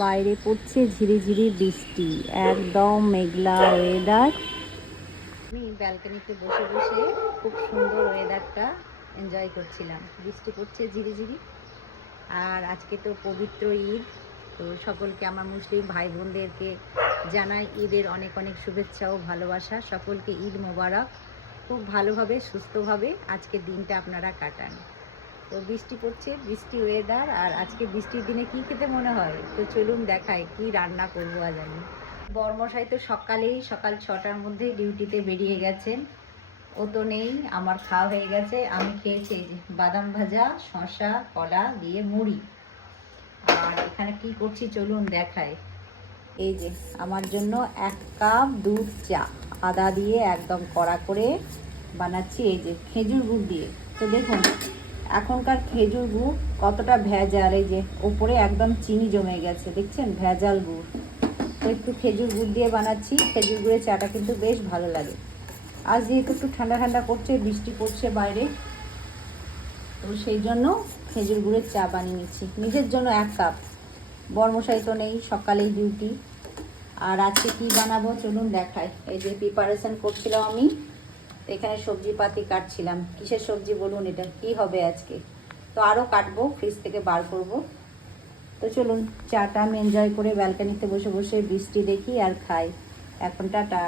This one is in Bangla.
বাইরে পড়ছে ঝিরিঝিরি বৃষ্টি, একদম মেঘলা ওয়েদার। আমি ব্যালকনিতে বসে বসে খুব সুন্দর ওয়েদারটা এনজয় করছিলাম। বৃষ্টি পড়ছে ঝিরিঝিরি। আর আজকে তো পবিত্র ঈদ, তো সকলকে আমার মুসলিম ভাই বোনদেরকে জানাই ঈদের অনেক অনেক শুভেচ্ছা ও ভালোবাসা। সকলকে ঈদ মোবারক। খুব ভালোভাবে সুস্থভাবে আজকের দিনটা আপনারা কাটান। তো বৃষ্টি পড়ছে, বৃষ্টি ওয়েদার। আর আজকে বৃষ্টির দিনে কি খেতে মনে হয়, তো চলুন দেখাই কি রান্না করবো আজ আমি। বর্মশাই তো সকাল 6টার মধ্যেই ডিউটিতে বেরিয়ে গেছেন। ও তো নেই, আমার খাওয়া হয়ে গেছে। আমি খেয়েছি এই যে বাদাম ভাজা, শসা, কলা দিয়ে মুড়ি। আর এখানে কি করছি চলুন দেখাই। এই যে আমার জন্য 1 কাপ দুধ চা, আদা দিয়ে একদম কড়া করে বানাচ্ছি, এই যে খেজুর গুড় দিয়ে। তো দেখুন এখনকার খেজুর গুড় কতটা ভেজাল, এই যে ওপরে একদম চিনি জমে গেছে, দেখছেন ভেজাল গুড়। তো একটু খেজুর গুড় দিয়ে বানাচ্ছি। খেজুর গুড়ের চাটা কিন্তু বেশ ভালো লাগে। আজ যেহেতু একটু ঠান্ডা ঠান্ডা করছে, বৃষ্টি পড়ছে বাইরে, তো সেই জন্য খেজুর গুড়ের চা বানিয়ে নিচ্ছি নিজের জন্য 1 কাপ। বর্মশাই তো নেই, সকালেই ডিউটি। আর আজকে কি বানাবো চলুন দেখাই। এই যে প্রিপারেশন করছিলাম আমি, এখানে সবজি পাতি কাটছিলাম। কিসের সবজি বলুন, এটা কি হবে আজকে, তো আরও কাটবো, ফ্রিজ থেকে বার করব। তো চলুন চাটা আমি এনজয় করে ব্যালকানিতে বসে বসে বৃষ্টি দেখি আর খাই। এখন টাটা।